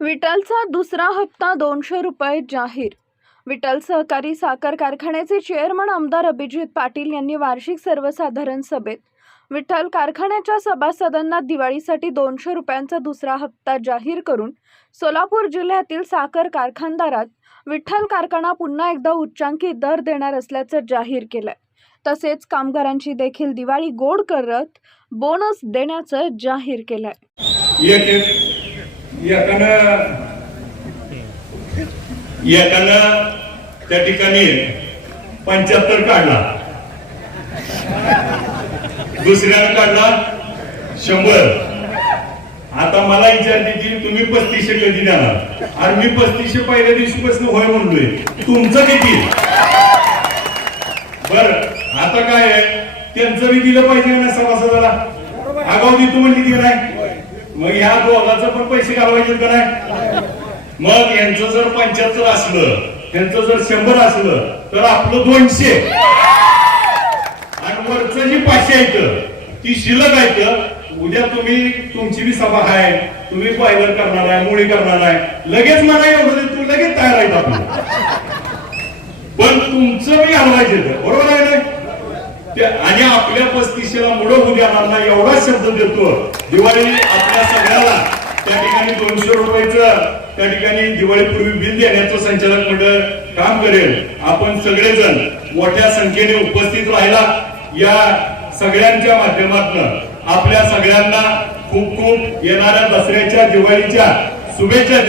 विठ्ठलचा दुसरा हप्ता दोनशे रुपये जाहीर. विठ्ठल सहकारी साखर कारखान्याचे चेअरमन आमदार अभिजित पाटील यांनी वार्षिक सर्वसाधारण सभेत विठ्ठल कारखान्याच्या सभासदांना दिवाळीसाठी दोनशे रुपयांचा दुसरा हप्ता जाहीर करून सोलापूर जिल्ह्यातील साखर कारखानदारात विठ्ठल कारखाना पुन्हा एकदा उच्चांकी दर देणार असल्याचं जाहीर केलं तसेच कामगारांची देखील दिवाळी गोड करत बोनस देण्याचं जाहीर केलं एकानं एकानं त्या ठिकाणी पंच्याहत्तर काढला. दुसऱ्यानं काढला शंभर. आता मला विचारते की तुम्ही पस्तीसशे कधी देणार आणि मी पस्तीसशे पहिल्या दिवशीपासून होय म्हणलोय तुमचं किती? बर आता काय आहे? त्यांचं बी दिलं पाहिजे ना सभासदाला? आगाऊ देतो म्हणली की नाही. मग ह्या दोघांचं पण पैसे घालवायचे का नाही? मग यांचं जर पंच्याहत्तर असलं त्यांचं जर शंभर असलं तर आपलं दोनशे. आणि वरचं जी पाचशे आहेत ती शिल्लक आहेत. उद्या तुम्ही तुमची बी सभा आहे तुम्ही पायलर करणार आहे मुळी करणार आहे. लगेच मला एवढं दे, तू लगेच तयार आहेत आपण पण तुमचं मी हलवायचं बरोबर आहे ना? ते- आणि आपल्या पस्तीशीला मुडं होऊ देणार नाही एवढा शब्द देतो दिवाळी आपल्या सगळ्याला त्या ठिकाणी दोनशे रुपयाचं त्या ठिकाणी दिवाळीपूर्वी बिल देण्याचं संचालक मंडळ काम करेल. आपण सगळेजण मोठ्या संख्येने उपस्थित राहिला या सगळ्यांच्या माध्यमातून. आपल्या सगळ्यांना खूप खूप येणाऱ्या दसऱ्याच्या दिवाळीच्या शुभेच्छा